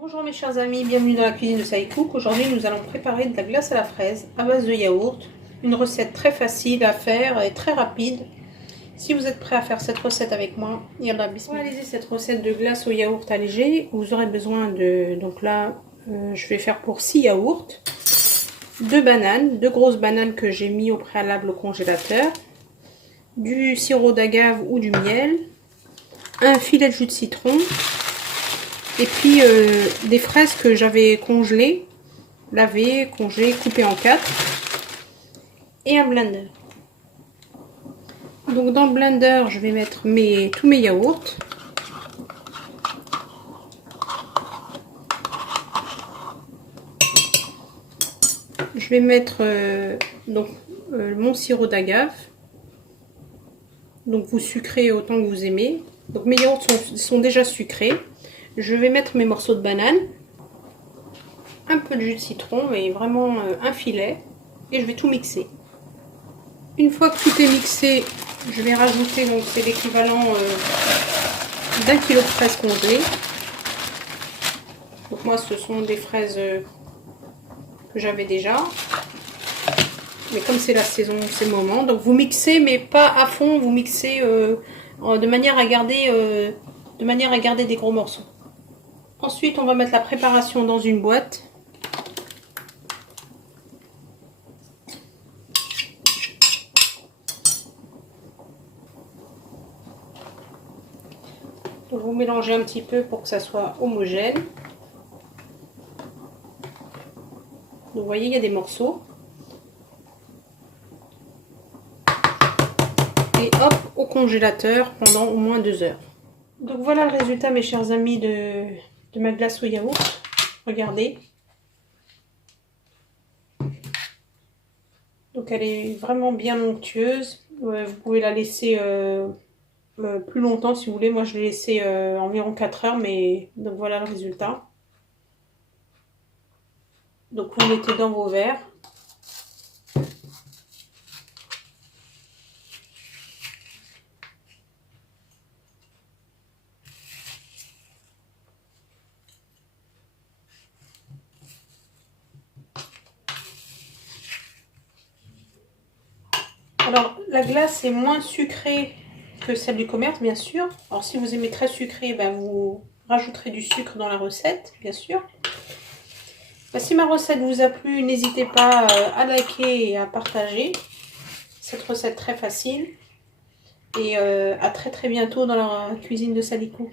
Bonjour mes chers amis, bienvenue dans la cuisine de Sally Cook. Aujourd'hui nous allons préparer de la glace à la fraise à base de yaourt. Une recette très facile à faire et très rapide. Si vous êtes prêts à faire cette recette avec moi, yallah bismillah. Pour réaliser cette recette de glace au yaourt allégé, vous aurez besoin de... Donc là, je vais faire pour 6 yaourts. 2 bananes, 2 grosses bananes que j'ai mis au préalable au congélateur. Du sirop d'agave ou du miel. Un filet de jus de citron. Et puis des fraises que j'avais congelées, lavées, congelées, coupées en 4. Et un blender. Donc dans le blender, je vais mettre tous mes yaourts. Je vais mettre mon sirop d'agave. Donc vous sucrez autant que vous aimez. Donc mes yaourts sont déjà sucrés. Je vais mettre mes morceaux de banane, un peu de jus de citron, mais vraiment un filet, et je vais tout mixer. Une fois que tout est mixé, je vais rajouter, donc c'est l'équivalent d'1 kg de fraises congelées. Donc moi ce sont des fraises que j'avais déjà, mais comme c'est la saison, c'est le moment, donc vous mixez mais pas à fond, vous mixez de manière à garder des gros morceaux. Ensuite, on va mettre la préparation dans une boîte. Donc, vous mélangez un petit peu pour que ça soit homogène. Donc, vous voyez, il y a des morceaux. Et hop, au congélateur pendant au moins 2 heures. Donc voilà le résultat, mes chers amis, de ma glace au yaourt. Regardez. Donc elle est vraiment bien onctueuse. Vous pouvez la laisser plus longtemps si vous voulez. Moi je l'ai laissé environ 4 heures, mais donc voilà le résultat. Donc vous mettez dans vos verres. Alors, la glace est moins sucrée que celle du commerce, bien sûr. Alors, si vous aimez très sucré, ben, vous rajouterez du sucre dans la recette, bien sûr. Ben, si ma recette vous a plu, n'hésitez pas à liker et à partager cette recette très facile. Et à très bientôt dans la cuisine de Sally Cook.